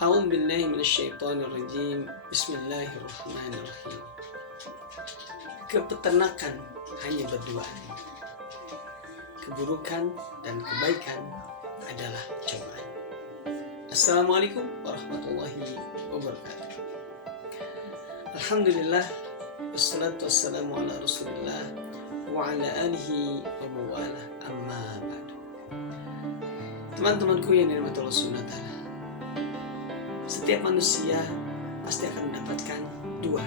A'udzu billahi minasyaitonir rajim. Bismillahirrahmanirrahim. Kepeternakan hanya berdua. Keburukan dan kebaikan adalah cobaan. Assalamualaikum warahmatullahi wabarakatuh. Alhamdulillah, wassalatu wassalamu ala rasulillah wa ala alihi wa mawala, amma ba'du. Teman-temanku yang dirahmati Allah Subhanahu wa ta'ala, setiap manusia pasti akan mendapatkan dua.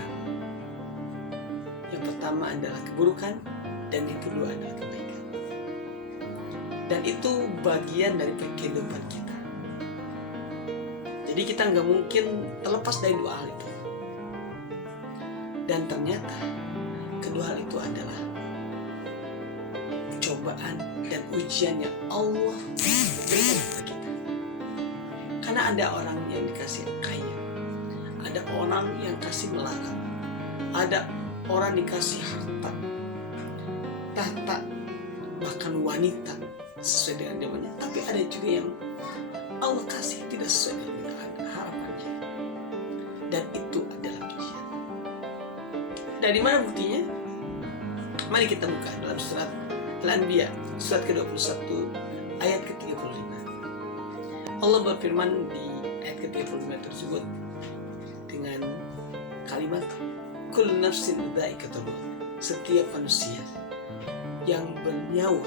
Yang pertama adalah keburukan dan yang kedua adalah kebaikan. Dan itu bagian dari kehidupan kita. Jadi kita nggak mungkin terlepas dari dua hal itu. Dan ternyata kedua hal itu adalah cobaan dan ujian yang Allah berikan kepada kita. Karena ada orang yang dikasih kaya, ada orang yang kasih melarang, ada orang dikasih harta, tahta, bahkan wanita sesuai dengan zamannya. Tapi ada juga yang Allah kasih tidak sesuai dengan harapannya, dan itu adalah ujian. Dari mana buktinya? Mari kita buka dalam surat Al-Anbiya, surat ke-21 ayat ke-35. Allah berfirman di ayat ke-35 tersebut dengan kalimat kullu nafsin dha'iqatul maut. Setiap manusia yang bernyawa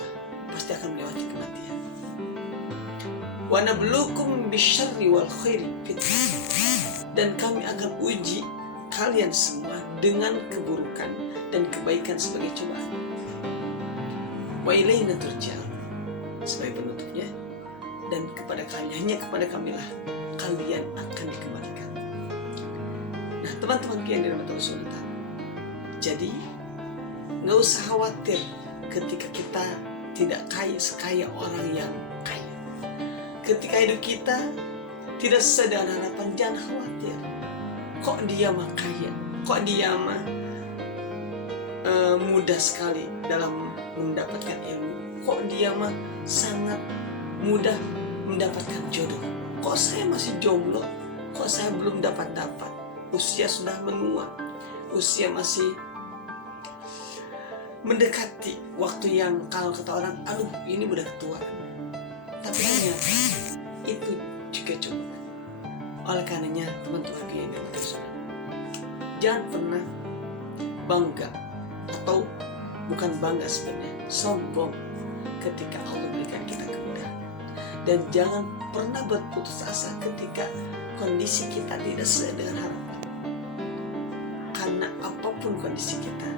pasti akan melewati kematian. Wa nabluukum bisyarri wal khairi fitnah. Dan kami akan uji kalian semua dengan keburukan dan kebaikan sebagai cobaan. Wa ilaina turja'un, sebagai penutupnya, dan kepada kami, hanya kepada kamilah kalian akan dikembalikan. Nah, teman-teman yang dirahmati Allah Subhanahu wa ta'ala, jadi nggak usah khawatir ketika kita tidak kaya sekaya orang yang kaya. Ketika hidup kita tidak sesuai dengan harapan, jangan khawatir. Kok dia mah kaya? Kok dia mah mudah sekali dalam mendapatkan ilmu? Kok dia mah sangat mudah mendapatkan jodoh? Kok saya masih jomblo? Kok saya belum dapat-dapat? Usia sudah menua, usia masih mendekati waktu yang kalau kata orang, aduh ini udah tua. Tapi ternyata itu juga cobaan. Oleh karenanya teman-teman yang dirahmati, jangan pernah bangga, atau bukan bangga sebenarnya, sombong ketika Allah berikan kita kemudahan. Dan jangan pernah berputus asa ketika kondisi kita tidak sesuai dengan harapan. Karena apapun kondisi kita,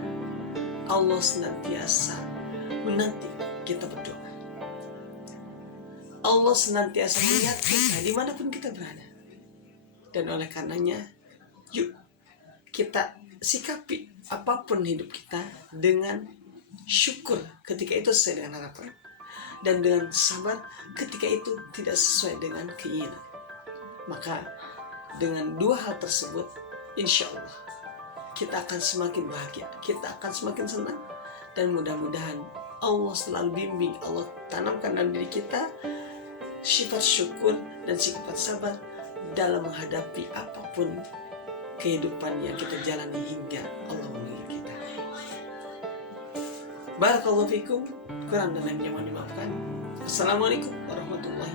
Allah senantiasa menanti kita berdoa. Allah senantiasa melihat kita dimanapun kita berada. Dan oleh karenanya, yuk kita sikapi apapun hidup kita dengan syukur ketika itu sesuai dengan harapan, dan dengan sabar ketika itu tidak sesuai dengan keinginan. Maka dengan dua hal tersebut, insya Allah kita akan semakin bahagia, kita akan semakin senang, dan mudah-mudahan Allah selalu bimbing, Allah tanamkan dalam diri kita sifat syukur dan sifat sabar dalam menghadapi apapun kehidupan yang kita jalani hingga Allah memilih kita. Barakallahu fikum, kurang dan lebihnya mohon dimaafkan. Assalamualaikum warahmatullahi